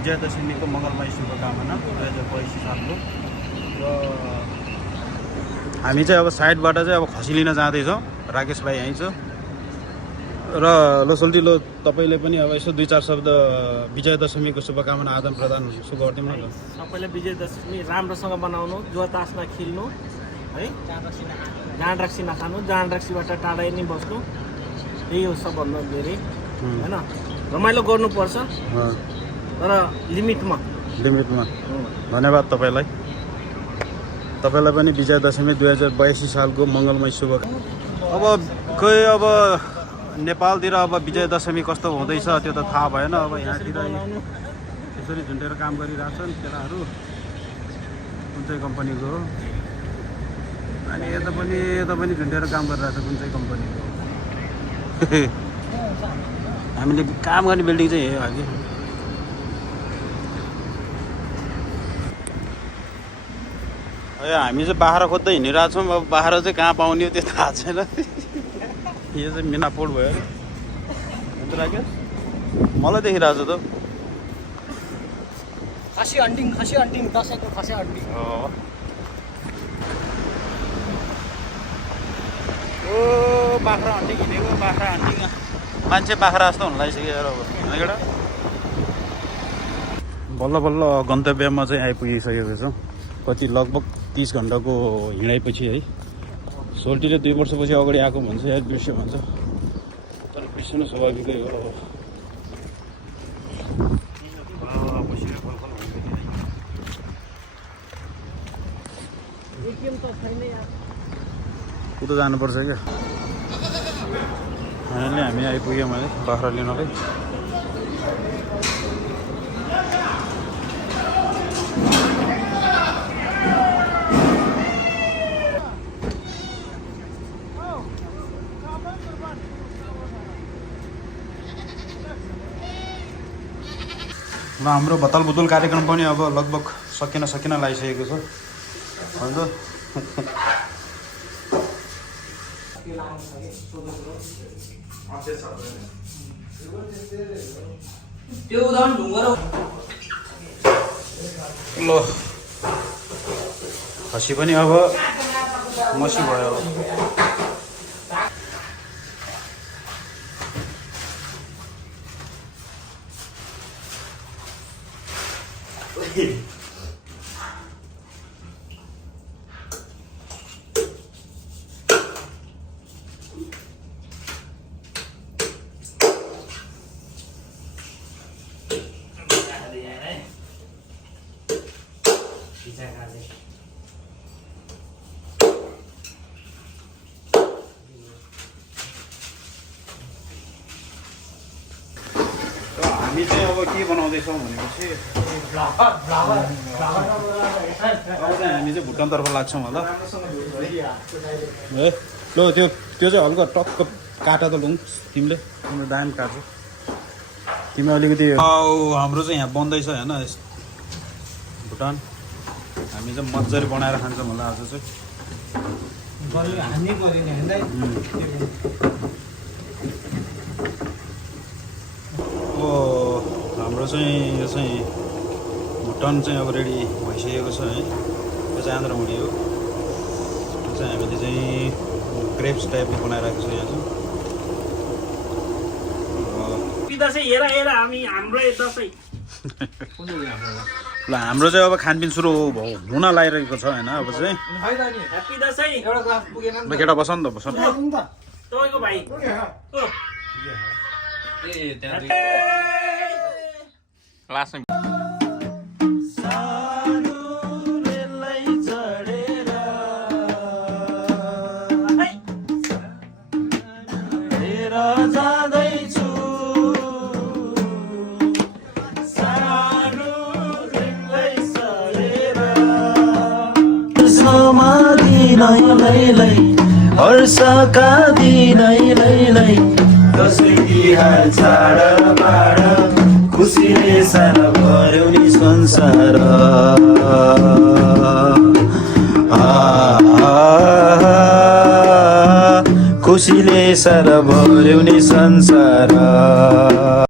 विजयादशमीको मङ्गलमय शुभकामना 2022 सालको। र हामी चाहिँ अब साइडबाट चाहिँ अब खसी लिन जाँदैछौँ। राकेश भाइ यहीँ छ र लोसल्टी लो तपाईँले पनि अब यसो 2-4 शब्द विजयादशमीको शुभकामना आदान प्रदान यसो गरिदिउँ न। सबैले विजयादशमी राम्रोसँग बनाउनु, जुवा तासमा खेल्नु है, जाँड रक्सी नखानु, जाँड रक्सीबाट टाढै नै बस्नु, त्यही हो सबभन्दा धेरै होइन। रमाइलो गर्नुपर्छ तर लिमिटमा। धन्यवाद तपाईँलाई पनि विजयादशमी 2082 सालको मङ्गलमय शुभकामना। अब खै अब नेपालतिर अब विजयादशमी कस्तो हुँदैछ त्यो त थाहा भएन। अब यहाँतिर यसरी झुन्डेर काम गरिरहेछन् केटाहरू, कुन चाहिँ कम्पनीको हो, अनि यता पनि झुन्डेर काम गरिरहेछ कुन चाहिँ कम्पनीको। हामीले काम गर्ने बिल्डिङ चाहिँ यही हो कि। हामी चाहिँ बाख्रा खोज्दै हिँडिरहेछौँ। अब बाख्रा चाहिँ कहाँ पाउने हो त्यो थाहा छैन। यो चाहिँ मिनापोट भयो अन्त राख्यो मलाई देखिरहेको छ त। खसी हन्टिङ दसैँको खसी हन्टिङ ओ बाख्रा हन्टिङ हिँडेको। बाख्रा हन्टिङ मान्छे बाख्रा जस्तो हुन लागिसक्यो अब एउटा। बल्ल बल्ल गन्तव्यमा चाहिँ आइपुगिसकेको छौँ। कति लगभग 30 घन्टाको हिँडाइपछि है। सोल्टीले 2 वर्षपछि अगाडि आएको भन्छ या दृश्य भन्छ, तर दृश्य नै स्वाभाविकै हो। उता जानुपर्छ क्या। फाइनली हामी आइपुग्यौँ है बाख्रा लिनलाई। र हाम्रो भत्ताल बुतुल कार्यक्रम पनि अब लगभग सकिन लागिसकेको छ होइन। ल खसी पनि अब मसी भयो। हामी चाहिँ अब के बनाउँदैछौँ भनेपछि हामी चाहिँ भुटानतर्फ लाग्छौँ होला है। ल त्यो चाहिँ हल्का टक्क काटा त लुङ तिमीले, तिम्रो दाम काट्छ तिमी अलिकति। हाम्रो चाहिँ यहाँ बन्दैछ होइन भुटान। हामी चाहिँ मजाले बनाएर खान्छौँ होला आज चाहिँ। हाम्रो चाहिँ यो चाहिँ भुटान चाहिँ अब रेडी भइसकेको छ है। यो चाहिँ आन्द्रामुढी हो। यो चाहिँ हामीले चाहिँ क्रेप्स टाइपको बनाइरहेको छ यहाँ चाहिँ। ल हाम्रो चाहिँ अब खानपिन सुरु हुन लागिरहेको छ होइन। अब चाहिँ केटा बस नि त बस। हर्षका दिनै दसैँ तिहार चाडबाड खुसीले सारा भर्यो नि संसार। खुसीले सारा भर्यो नि संसार।